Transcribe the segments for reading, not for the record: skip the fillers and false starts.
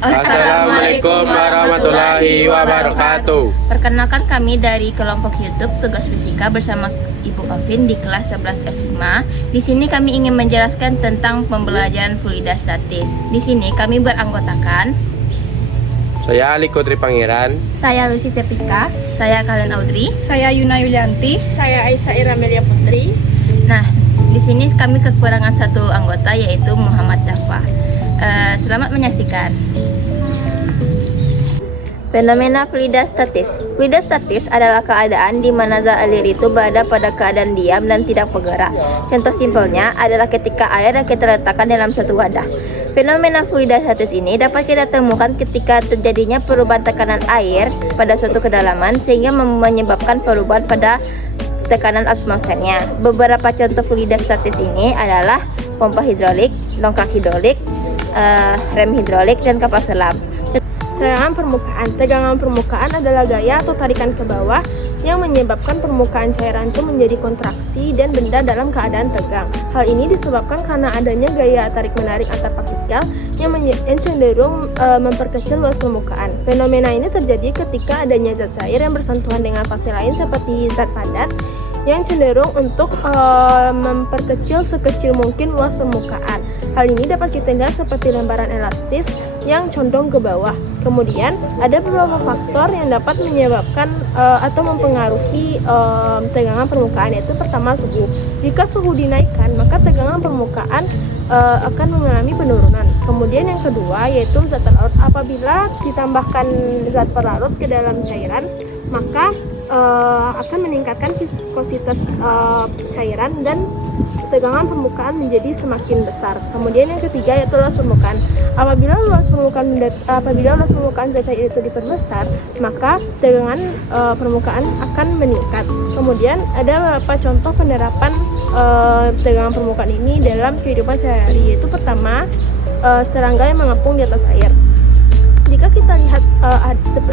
Assalamualaikum warahmatullahi wabarakatuh. Perkenalkan kami dari kelompok YouTube Tugas Fisika bersama Ibu Alvin di kelas 11 F5. Di sini kami ingin menjelaskan tentang pembelajaran fluida statis. Di sini kami beranggotakan Saya Aliko Tripangeran. saya Lucy Sepika, saya Kalen Audrey, Saya Yuna Yulianti. Saya Aisyah Iramelia Putri. Nah, di sini kami kekurangan satu anggota yaitu Muhammad Dafa. Selamat menyaksikan. Fenomena fluida statis. Fluida statis adalah keadaan di mana zat air itu berada pada keadaan diam dan tidak bergerak. Contoh simpelnya adalah ketika air yang kita letakkan dalam satu wadah. Fenomena fluida statis ini dapat kita temukan ketika terjadinya perubahan tekanan air pada suatu kedalaman sehingga menyebabkan perubahan pada tekanan atmosfernya. Beberapa contoh fluida statis ini adalah pompa hidrolik, dongkrak hidrolik, rem hidrolik, dan kapal selam. Tegangan permukaan. Tegangan permukaan adalah gaya atau tarikan ke bawah yang menyebabkan permukaan cairan itu menjadi kontraksi dan benda dalam keadaan tegang. Hal ini disebabkan karena adanya gaya tarik-menarik antar partikel yang cenderung memperkecil luas permukaan. Fenomena ini terjadi ketika adanya zat cair yang bersentuhan dengan fase lain seperti zat padat yang cenderung untuk memperkecil sekecil mungkin luas permukaan. Hal ini dapat kita lihat seperti lembaran elastis yang condong ke bawah. Kemudian ada beberapa faktor yang dapat menyebabkan atau mempengaruhi tegangan permukaan, yaitu pertama suhu. Jika suhu dinaikkan, maka tegangan permukaan akan mengalami penurunan. Kemudian yang kedua yaitu zat pelarut. Apabila ditambahkan zat pelarut ke dalam cairan, maka akan meningkatkan viskositas cairan dan tegangan permukaan menjadi semakin besar. Kemudian yang ketiga yaitu luas permukaan. Apabila luas permukaan zat cair itu diperbesar, maka tegangan permukaan akan meningkat. Kemudian ada beberapa contoh penerapan tegangan permukaan ini dalam kehidupan sehari-hari, yaitu pertama serangga yang mengapung di atas air. Jika kita lihat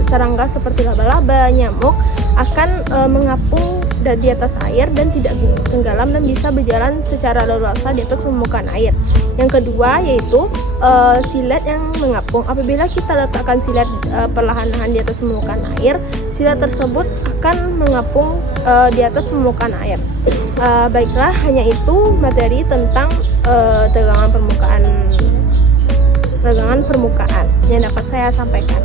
serangga seperti laba-laba, nyamuk akan mengapung di atas air dan tidak tenggelam dan bisa berjalan secara leluasa di atas permukaan air. Yang kedua yaitu silet yang mengapung. Apabila kita letakkan silet perlahan-lahan di atas permukaan air, silet tersebut akan mengapung di atas permukaan air. Baiklah, hanya itu materi tentang tegangan permukaan yang dapat saya sampaikan.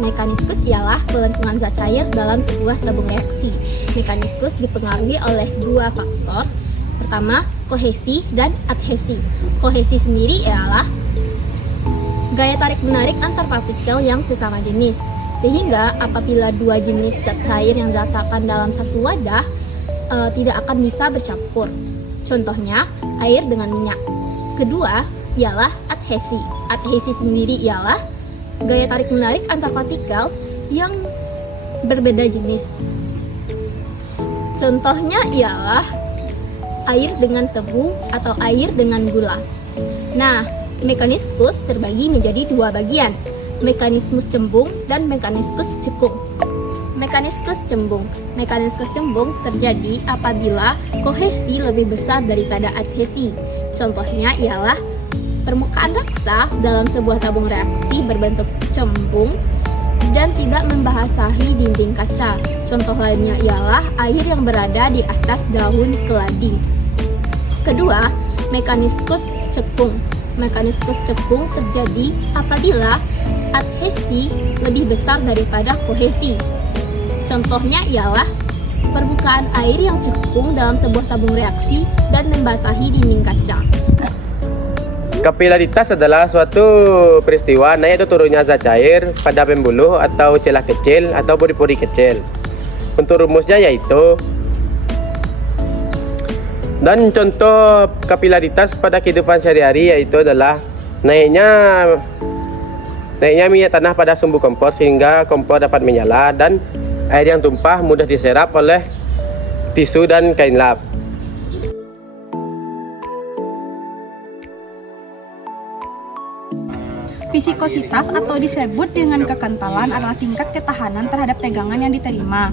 Mekaniskus ialah kelentungan zat cair dalam sebuah tabung reaksi. Mekaniskus dipengaruhi oleh dua faktor. Pertama, kohesi dan adhesi. Kohesi sendiri ialah gaya tarik-menarik antar partikel yang sesama jenis. Sehingga apabila dua jenis zat cair yang diletakkan dalam satu wadah tidak akan bisa bercampur. Contohnya, air dengan minyak. Kedua ialah adhesi. Adhesi sendiri ialah gaya tarik-menarik antar partikel yang berbeda jenis. Contohnya ialah air dengan tebu atau air dengan gula. Nah, mekaniskus terbagi menjadi dua bagian, mekaniskus cembung dan mekaniskus cekung. Mekaniskus cembung terjadi apabila kohesi lebih besar daripada adhesi. Contohnya ialah permukaan raksa dalam sebuah tabung reaksi berbentuk cembung dan tidak membasahi dinding kaca. Contoh lainnya ialah air yang berada di atas daun keladi. Kedua, mekaniskus cekung. Mekaniskus cekung terjadi apabila adhesi lebih besar daripada kohesi. Contohnya ialah permukaan air yang cekung dalam sebuah tabung reaksi dan membasahi dinding kaca. Kapilaritas adalah suatu peristiwa naik atau turunnya zat cair pada pembuluh atau celah kecil atau pori-pori kecil. Untuk rumusnya yaitu, dan contoh kapilaritas pada kehidupan sehari-hari yaitu adalah naiknya minyak tanah pada sumbu kompor sehingga kompor dapat menyala, dan air yang tumpah mudah diserap oleh tisu dan kain lap. Fisikositas atau disebut dengan kekentalan adalah tingkat ketahanan terhadap tegangan yang diterima.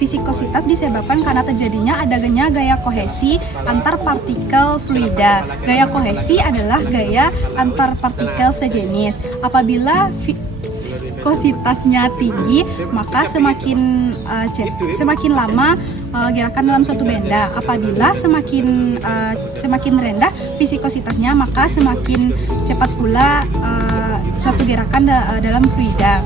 Fisikositas disebabkan karena terjadinya adanya gaya kohesi antar partikel fluida. Gaya kohesi adalah gaya antar partikel sejenis. Apabila viskositasnya tinggi, maka semakin lama gerakan dalam suatu benda. Apabila semakin rendah viskositasnya, maka semakin cepat pula suatu gerakan dalam fluida.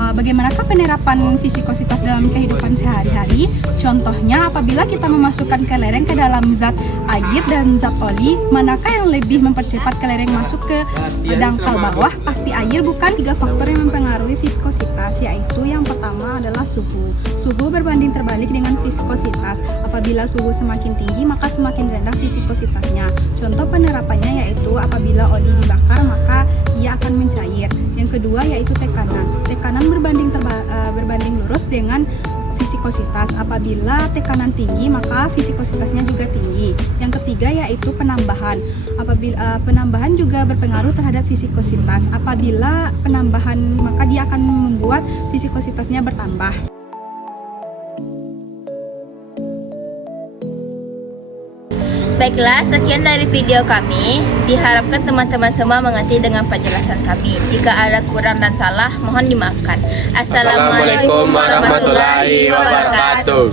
Bagaimanakah penerapan fisikositas dalam kehidupan sehari-hari? Contohnya, apabila kita memasukkan kelereng ke dalam zat air dan zat oli, manakah yang lebih mempercepat kelereng masuk ke dangkal bawah? Pasti air, bukan? 3 faktor yang mempengaruhi viskositas, yaitu yang pertama adalah suhu. Suhu berbanding terbalik dengan viskositas. Apabila suhu semakin tinggi, maka semakin rendah viskositasnya. Contoh penerapannya yaitu apabila oli dibakar, maka ia akan mencair. Yang kedua yaitu tekanan. Tekanan berbanding lurus dengan viskositas. Apabila tekanan tinggi, maka viskositasnya juga tinggi. Yang ketiga yaitu penambahan. Apabila penambahan juga berpengaruh terhadap viskositas. Apabila penambahan, maka dia akan membuat viskositasnya bertambah. Baiklah, sekian dari video kami. Diharapkan teman-teman semua mengerti dengan penjelasan kami. Jika ada kurang dan salah, mohon dimaafkan. Assalamualaikum warahmatullahi wabarakatuh.